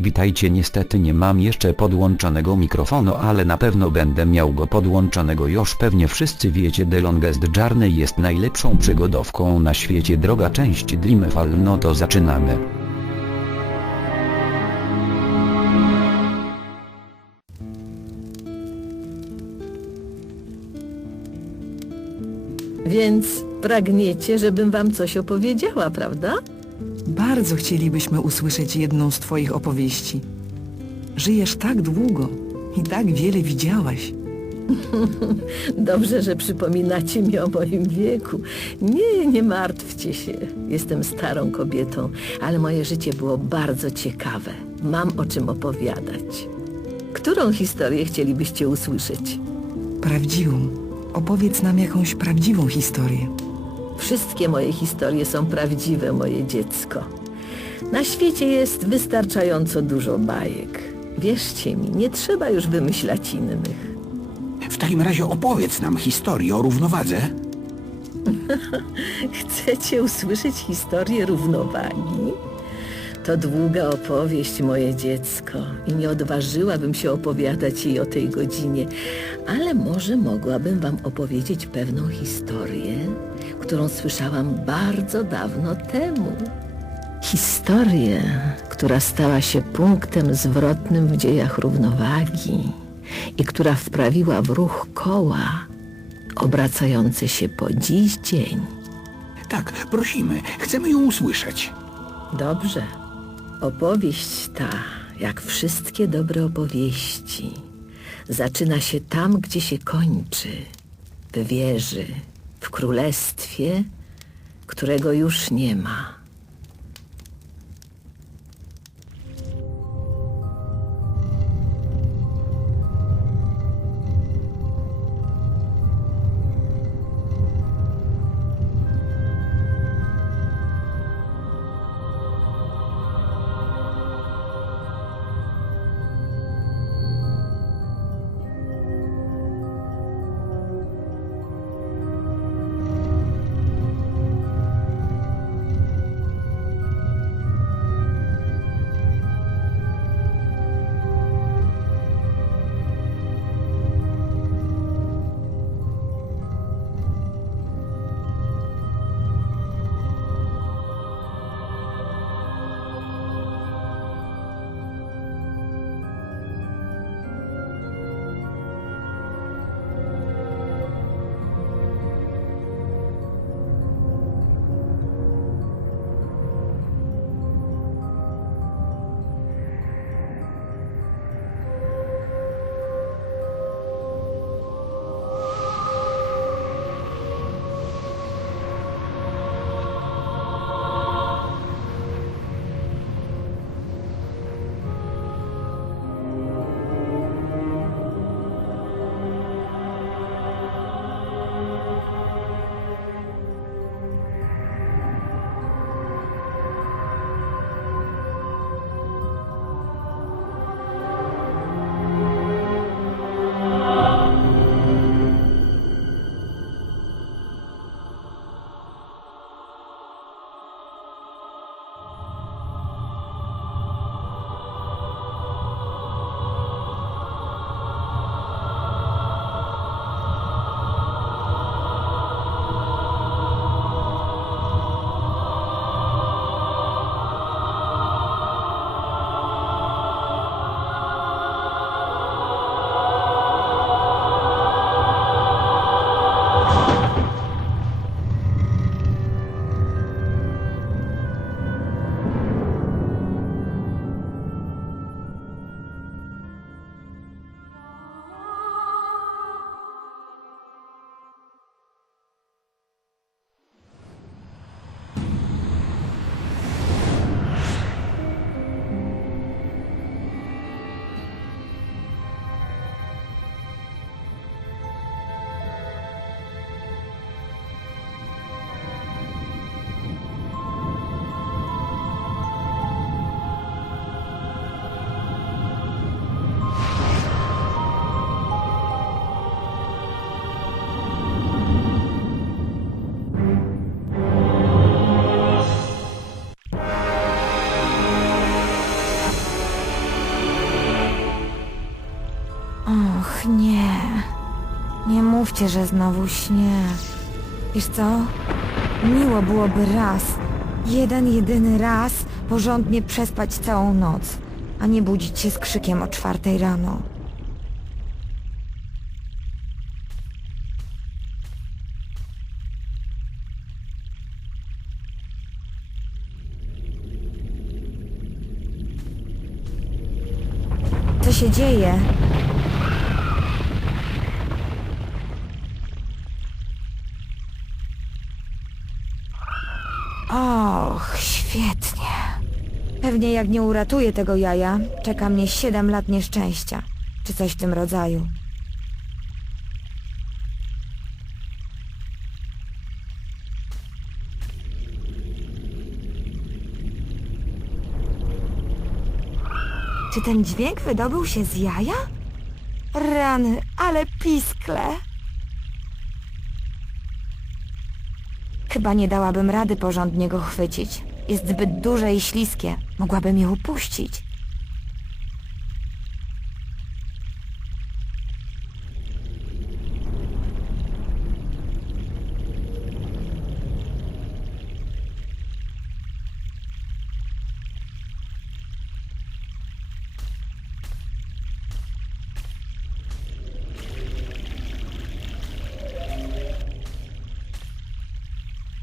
Witajcie niestety nie mam jeszcze podłączonego mikrofonu ale na pewno będę miał go podłączonego już pewnie wszyscy wiecie The Longest Journey jest najlepszą przygodowką na świecie droga część Dreamfall no to zaczynamy. Więc pragniecie, żebym wam coś opowiedziała, prawda? Bardzo chcielibyśmy usłyszeć jedną z twoich opowieści. Żyjesz tak długo i tak wiele widziałaś. Dobrze, że przypominacie mi o moim wieku. Nie, nie martwcie się. Jestem starą kobietą, ale moje życie było bardzo ciekawe. Mam o czym opowiadać. Którą historię chcielibyście usłyszeć? Prawdziwą. Opowiedz nam jakąś prawdziwą historię. Wszystkie moje historie są prawdziwe, moje dziecko. Na świecie jest wystarczająco dużo bajek. Wierzcie mi, nie trzeba już wymyślać innych. W takim razie opowiedz nam historię o równowadze. Chcecie usłyszeć historię równowagi? To długa opowieść, moje dziecko, i nie odważyłabym się opowiadać jej o tej godzinie, ale może mogłabym wam opowiedzieć pewną historię, którą słyszałam bardzo dawno temu. Historię, która stała się punktem zwrotnym w dziejach równowagi i która wprawiła w ruch koła obracające się po dziś dzień. Tak, prosimy, chcemy ją usłyszeć. Dobrze. Opowieść ta, jak wszystkie dobre opowieści, zaczyna się tam, gdzie się kończy. W wieży, w królestwie, którego już nie ma. Och, nie. Nie mówcie, że znowu śnie. Wiesz co? Miło byłoby raz, jeden jedyny raz, porządnie przespać całą noc, a nie budzić się z krzykiem o czwartej rano. Co się dzieje? Och, świetnie. Pewnie jak nie uratuję tego jaja, czeka mnie 7 lat nieszczęścia, czy coś w tym rodzaju. Czy ten dźwięk wydobył się z jaja? Rany, ale piskle. Chyba nie dałabym rady porządnie go chwycić. Jest zbyt duże i śliskie. Mogłabym je upuścić.